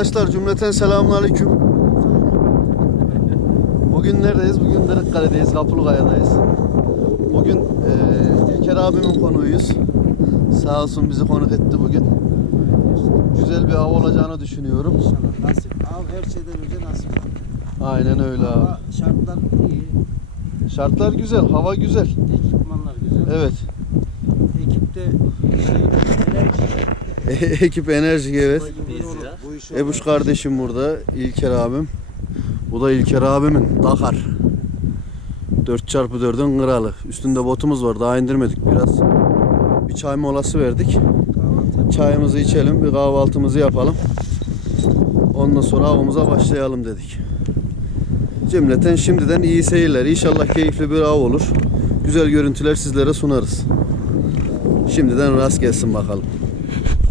Arkadaşlar cümleten selamünaleyküm. Bugün neredeyiz? Bugün Kırıkkale'deyiz, Kaplıkaya'dayız. Bugün eee İlker abimin konuğuyuz. Sağ olsun bizi konuk etti bugün. Güzel bir av olacağını düşünüyorum. İnşallah nasip. Av her şeyden önce nasip. Aynen öyle abi. Hava şartlar iyi. Şartlar güzel, hava güzel. Ekipmanlar güzel. Evet. Ekipte şey enerji. Ekip enerjik evet. Ebuş kardeşim burada, İlker abim. Bu da İlker abimin Dakar. 4x4'ün kralı. Üstünde botumuz var. Daha indirmedik biraz. Bir çay molası verdik. Çayımızı içelim, bir kahvaltımızı yapalım. Ondan sonra avımıza başlayalım dedik. Cümleten şimdiden iyi seyirler. İnşallah keyifli bir av olur. Güzel görüntüler sizlere sunarız. Şimdiden rast gelsin bakalım.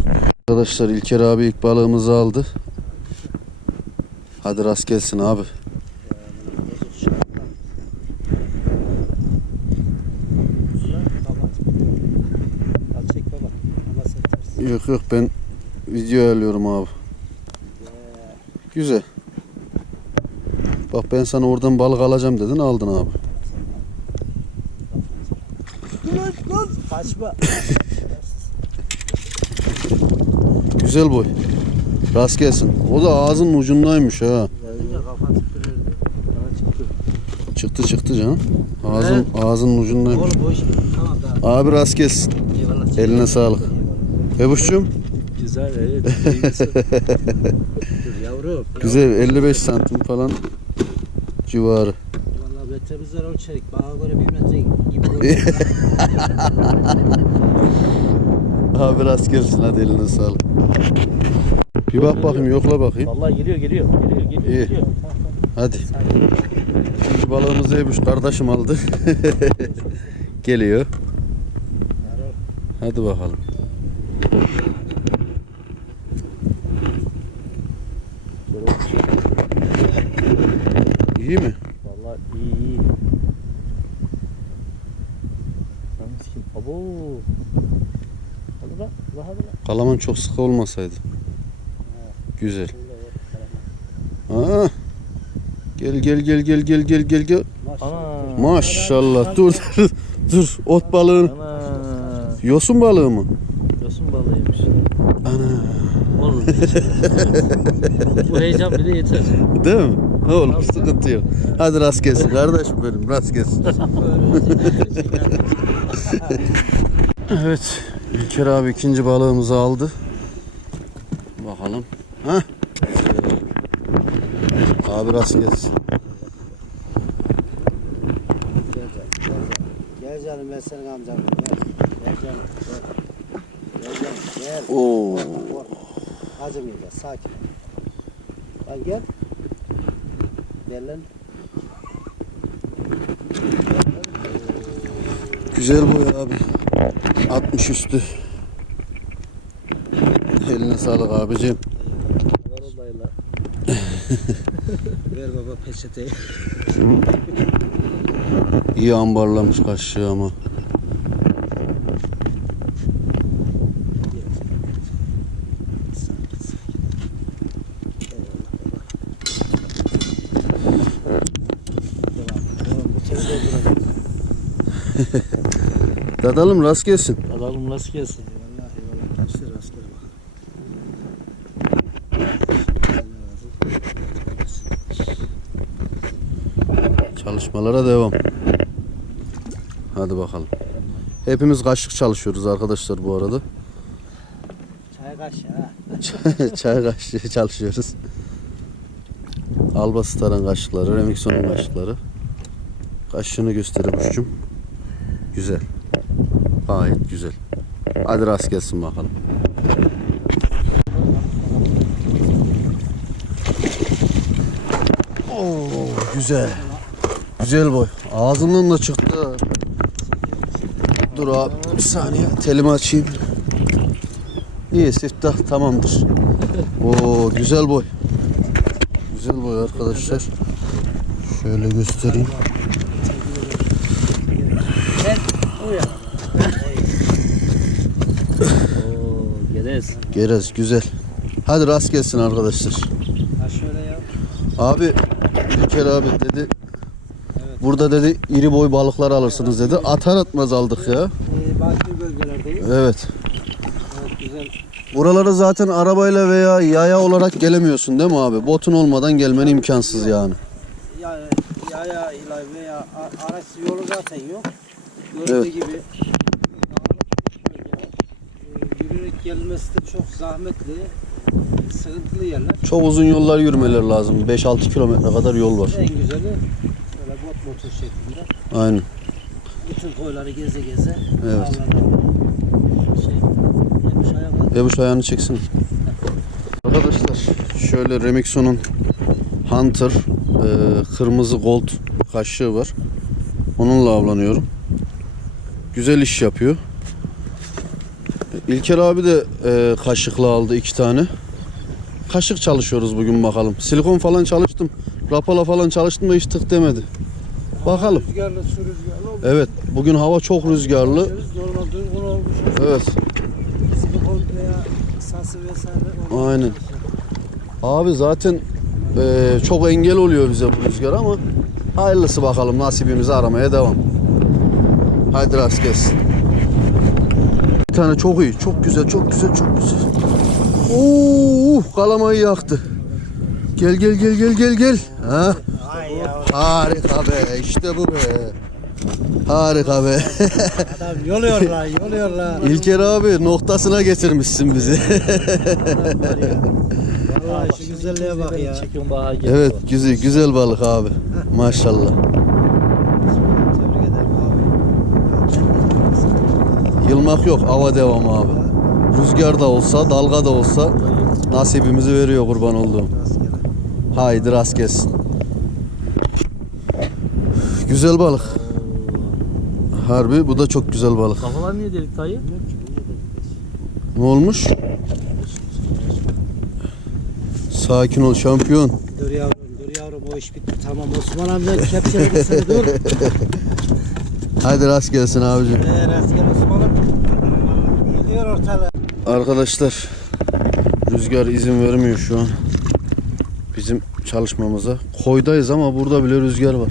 Arkadaşlar İlker abi ilk balığımızı aldı. Hadi rast gelsin abi. Yok yok ben video ayarlıyorum abi. Güzel. Bak ben sana oradan balık alacağım dedin aldın abi. Kaçma. Güzel boy. Rast gelsin. O da ağzının ucundaymış ha. Çıktı. Çıktı çıktı canım. Ağzın, ağzının ucundaymış. Oğlum boş. Tamam tamam. Abi rast gelsin. Eline sağlık. Ebuş'cum Güzel evet. yavrum. güzel 55 santim falan civarı. Valla metremizden ölçerik. Bana göre bir metre gibi. Abi rast gelsin hadi eline sağlık. Bir bak bakayım yokla bakayım. Vallahi geliyor geliyor. Geliyor geliyor. İyi. geliyor. Hadi. İkinci balığımızı Ebuş kardeşim aldı. Geliyor. Hadi bakalım. İyi mi? Vallahi iyi iyi. Lan sikim. Abo. Kalaman çok sıkı olmasaydı. Güzel. Aa. Gel gel gel gel gel gel gel gel. Ana. Maşallah. Dur dur. Dur. Ot balığın. Ana. Yosun balığı mı? Yosun balığıymış. Ana. Olur. Bu heyecan bile yeter. Değil mi? Oğlum sıkıntı yok. Hadi rast gelsin kardeşim benim rast gelsin. evet. İlker abi ikinci balığımızı aldı. Bakalım. Ha? Abi rast gelsin. Gel canım ben senin amcanım. Gel. Gel canım. Gel. Gel canım. Gel. Oo. Acımayın gel. Sakin. Lan gel. Gel lan. Güzel boy abi. 60 üstü. Eline sağlık abicim. Ver baba peçeteyi. İyi ambarlamış kaşığı ama. Tamam, bu teni dolduracağım. Dadalım rast gelsin. Adamım nasıl gelsin? Eyvallah eyvallah. Taşlar rastgele bak. Çalışmalara devam. Hadi bakalım. Hepimiz kaşık çalışıyoruz arkadaşlar bu arada. Çay kaç ha. Çay kaşığı çalışıyoruz. Alba Star'ın kaşıkları, Remixon'un kaşıkları. Kaşığını göster kuşçum. Güzel. Gayet güzel. Hadi rast gelsin bakalım. Oo, güzel. Güzel boy. Ağzından da çıktı. Dur abi bir saniye telimi açayım. İyi siftah tamamdır. Oo güzel boy. Güzel boy arkadaşlar. Şöyle göstereyim. Oo, Gerez. Güzel. Hadi rast gelsin arkadaşlar. Ha şöyle ya. Abi İlker abi dedi. Evet. Burada dedi iri boy balıklar alırsınız dedi. Atar atmaz aldık ya. Ee, bakir bölgelerdeyiz. Evet. Evet güzel. Buralara zaten arabayla veya yaya olarak gelemiyorsun değil mi abi? Botun olmadan gelmen imkansız yani. Ya yaya ile veya araç yolu zaten yok. Gördüğü Evet. gibi gelmesi de çok zahmetli. Sıkıntılı yerler. Çok uzun yollar yürümeleri lazım. 5-6 kilometre kadar yol var. En güzeli böyle bot motor şeklinde. Aynen. Bütün koyları geze geze. Evet. Şey, yapış ayaklar. Ebuş ayağını çeksin. Arkadaşlar şöyle Remixon'un Hunter e, kırmızı gold kaşığı var. Onunla avlanıyorum. Güzel iş yapıyor. İlker abi de e, kaşıkla aldı iki tane. Kaşık çalışıyoruz bugün bakalım. Silikon falan çalıştım. Rapala falan çalıştım da hiç tık demedi. Bakalım. Rüzgarlı, su rüzgarlı. olmuş. Evet bugün hava çok rüzgarlı. Normal durgun olmuş. Evet. Silikon veya sası vesaire. olmuş. Aynen. Abi zaten eee, çok engel oluyor bize bu rüzgar ama hayırlısı bakalım nasibimizi aramaya devam. Haydi rast gelsin. Tane çok iyi, çok güzel, çok güzel, çok güzel. Oo, kalamayı yaktı. Gel gel gel gel gel gel. Ha? Harika be, işte bu be. Harika be. Adam yoluyorlar, yoluyorlar. İlker abi noktasına getirmişsin bizi. Vallahi şu güzelliğe bak ya. Evet, güzel güzel balık abi. Maşallah. Tebrik ederim abi. Yılmak yok, hava devam abi. Rüzgar da olsa, dalga da olsa nasibimizi veriyor kurban olduğum. Haydi rast gelsin. Güzel balık. Harbi bu da çok güzel balık. Kafalar niye delik dayı? Ne olmuş? Sakin ol şampiyon. Dur yavrum, dur yavrum o iş bitti. Tamam Osman amca kepçeledi seni dur. Hadi rast gelsin abicim. Ee, rastgele Osman'ım. Ortalığı. Arkadaşlar rüzgar izin vermiyor şu an bizim çalışmamıza. Koydayız ama burada bile rüzgar var.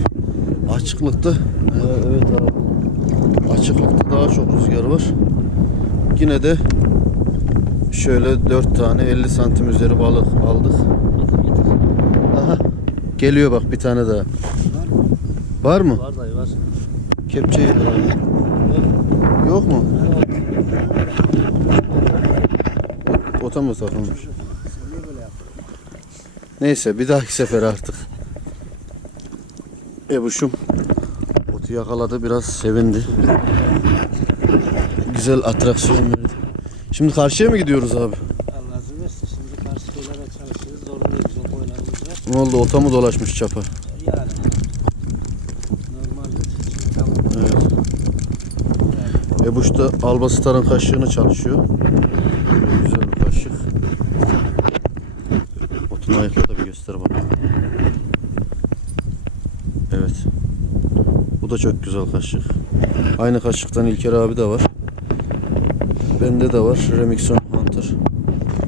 Açıklıkta evet abi. Açıklıkta daha çok rüzgar var. Yine de şöyle 4 tane 50 santim üzeri balık aldık. Aha. Geliyor bak bir tane daha. Var mı? Var dayı var. Kepçeyi Yok mu? O- Ota mı takılmış? Neyse bir dahaki sefer artık. Ebuşum otu yakaladı biraz sevindi. Güzel atraksiyon verdi. Şimdi karşıya mı gidiyoruz abi? Allah izin versin. Şimdi karşı koylara çalışırız. Zorluyoruz o koylarımız var. Ne oldu ota mı dolaşmış çapa? Yani. Normaldir. Tamam. Evet. Ebuş da Albastar'ın kaşığını çalışıyor. Böyle güzel bir kaşık. Otun ayakla da bir göster bana. Evet. Bu da çok güzel kaşık. Aynı kaşıktan İlker abi de var. Bende de var. Remixon Hunter.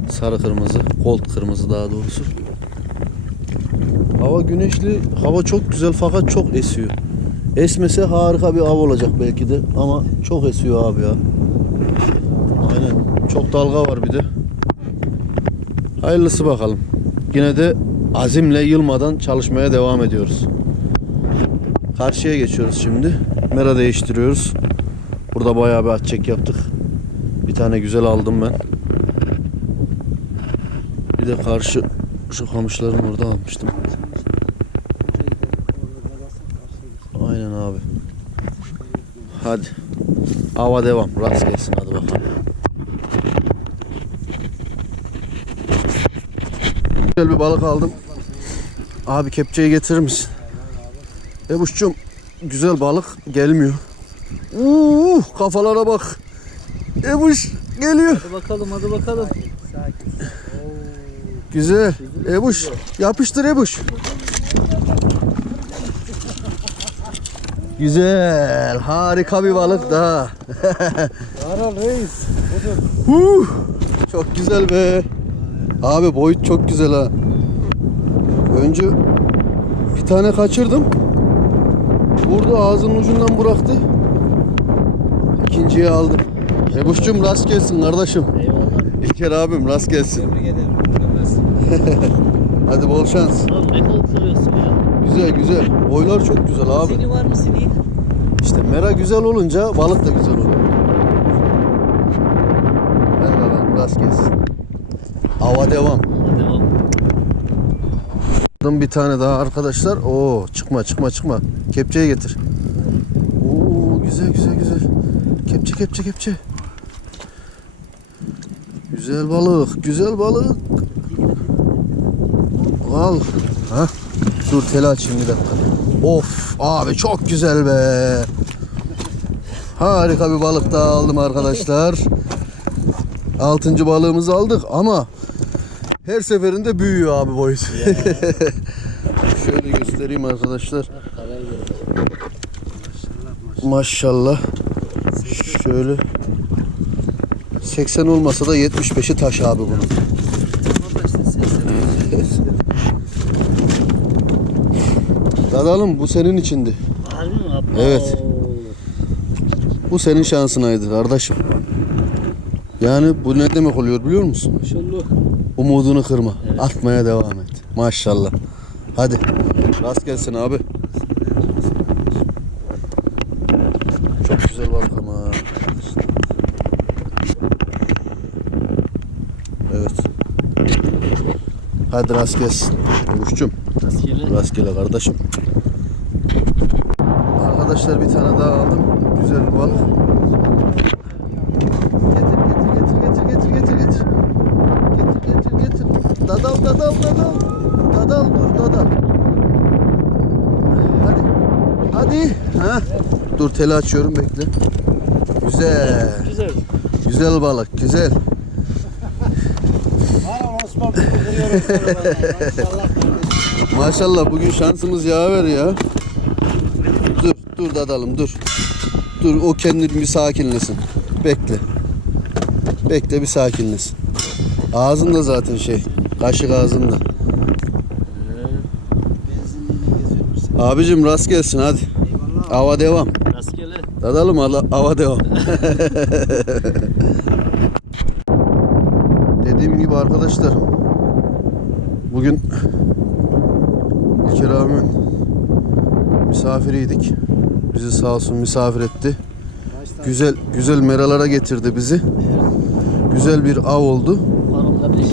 Sarı kırmızı. Gold kırmızı daha doğrusu. Hava güneşli. Hava çok güzel fakat çok esiyor. Esmese harika bir av olacak belki de ama çok esiyor abi ya. Aynen. Çok dalga var bir de. Hayırlısı bakalım. Yine de azimle yılmadan çalışmaya devam ediyoruz. Karşıya geçiyoruz şimdi. Mera değiştiriyoruz. Burada bayağı bir at çek yaptık. Bir tane güzel aldım ben. Bir de karşı şu kamışların orada almıştım. Aynen abi. Hadi. Ava devam. Rast gelsin hadi bakalım. Güzel bir balık aldım. Abi kepçeyi getirir misin? Ebuş'cum güzel balık gelmiyor. Uuu kafalara bak. Ebuş geliyor. Hadi bakalım hadi bakalım. Güzel. Ebuş yapıştır Ebuş. Güzel. Harika bir balık daha. Aral reis. Huh, çok güzel be. Abi boyut çok güzel ha. Önce bir tane kaçırdım. Vurdu ağzının ucundan bıraktı. İkinciyi aldım. Ebuş'cum rast gelsin kardeşim. Eyvallah. İlker abim rast gelsin. Tebrik ederim. Hadi bol şans. Abi ne kadar kırıyorsun ya? Güzel güzel. Boylar çok güzel abi. Seni var mı seni? İşte mera güzel olunca balık da güzel oluyor. Hadi bakalım rast gelsin. Hava devam. Al. Aldım bir tane daha arkadaşlar. Oo çıkma çıkma çıkma. Kepçeyi getir. Oo güzel güzel güzel. Kepçe kepçe kepçe. Güzel balık, güzel balık. Al. Ha? Dur teli açayım bir dakika. Of abi çok güzel be. Harika bir balık daha aldım arkadaşlar. Altıncı balığımızı aldık ama her seferinde büyüyor abi boyut. Şöyle göstereyim arkadaşlar. Maşallah. Şöyle 80 olmasa da 75'i taş abi bunun. Dadalım bu senin içindi. Harbi mi abi? Evet. Bu senin şansınaydı kardeşim. Yani bu ne demek oluyor biliyor musun? Maşallah. Umudunu kırma. Atmaya devam et. Maşallah. Hadi. Rast gelsin abi. Çok güzel balık ama. Evet. Hadi rast gelsin. Kuşçum. Rastgele. Rastgele kardeşim. Arkadaşlar bir tane daha aldım. Güzel bir balık. Getir getir getir getir getir getir. Getir getir getir. Dadal dadal dadal. Dadal dur dadal. Hadi. Hadi. Ha. Dur teli açıyorum bekle. Güzel. Güzel. Güzel balık güzel. Maşallah bugün şansımız yaver ya. Dur, dadalım dur. Dur o kendini bir sakinlesin. Bekle. Bekle bir sakinlesin. Ağzında zaten şey. Kaşık ağzında. Abicim rast gelsin hadi. Eyvallah. Hava devam. Rastgele. Dadalım hava devam. Dediğim gibi arkadaşlar bugün İlker abimin misafiriydik. Bizi sağ olsun misafir etti. Güzel güzel meralara getirdi bizi. Güzel bir av oldu. Pardon kardeş.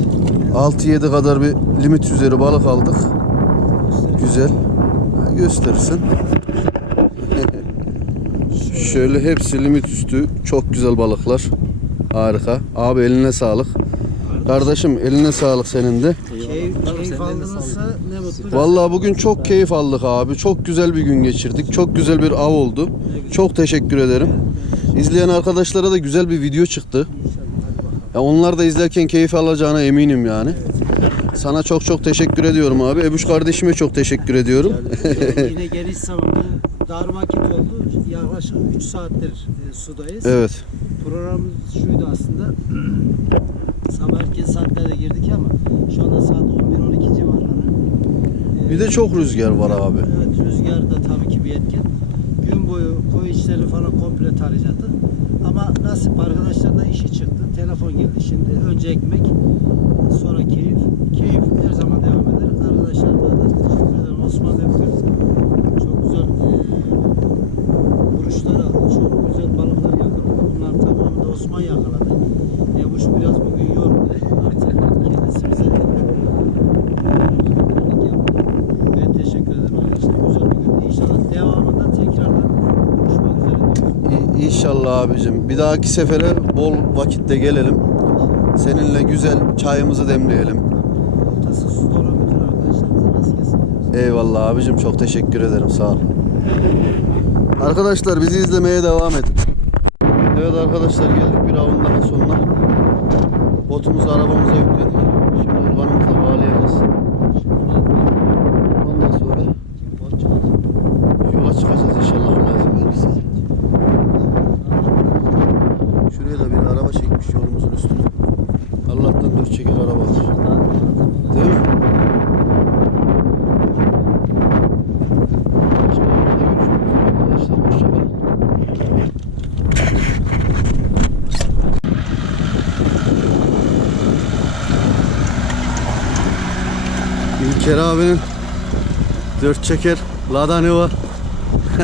6-7 kadar bir limit üzeri balık aldık. Güzel. Ha, Gösterirsin. Şöyle hepsi limit üstü. Çok güzel balıklar. Harika. Abi eline sağlık. Kardeşim eline sağlık senin de. Aldınızsa ne mutlu. Vallahi bugün çok keyif aldık abi. Çok güzel bir gün geçirdik. Çok güzel bir av oldu. Çok teşekkür ederim. İzleyen arkadaşlara da güzel bir video çıktı. Ya onlar da izlerken keyif alacağına eminim yani. Sana çok çok teşekkür ediyorum abi. Ebuş kardeşime çok teşekkür ediyorum. Yine geniş zamanda dar vakit oldu. Yaklaşık 3 saattir e, sudayız. evet. Programımız şuydu aslında. Sabah erken saatlerde girdik ama şu anda saat 11-12 civarları. E, Bir de çok rüzgar var abi. Evet rüzgar da tabii ki bir etken. Gün boyu koyu içleri falan komple tarayacaktı. Ama nasip arkadaşlar da işi çıktı. Telefon geldi şimdi. Önce ekmek, sonra keyif. Keyif her zaman devam eder. Arkadaşlar da teşekkür ederim. Osman yapıyoruz. Çok güzel eee vuruşlar aldı. Çok güzel balıklar yakaladı. Bunlar tamamını da Osman yakaladı. Ebuş biraz bugün yoruldu. Artık kendisi bize balık yaptı. Ben teşekkür ederim arkadaşlar. Güzel bir gün. İnşallah devamında tekrardan görüşmek üzere diyorum. İ- İnşallah abicim. Bir dahaki sefere bol vakitte gelelim. Seninle güzel çayımızı demleyelim. Ortası su dolu. Eyvallah abicim çok teşekkür ederim sağ ol. Arkadaşlar bizi izlemeye devam edin. Evet arkadaşlar geldik bir avın daha sonuna. Botumuzu arabamıza yükledik. Şimdi urbanımıza bağlayacağız. Ondan sonra yola çıkacağız inşallah Allah izin verirse. Şuraya da bir araba çekmiş yolumuzun üstüne. Allah'tan dört çeker araba var. İlker abinin dört çeker Lada ne var?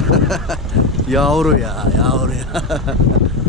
yavru ya yavru ya.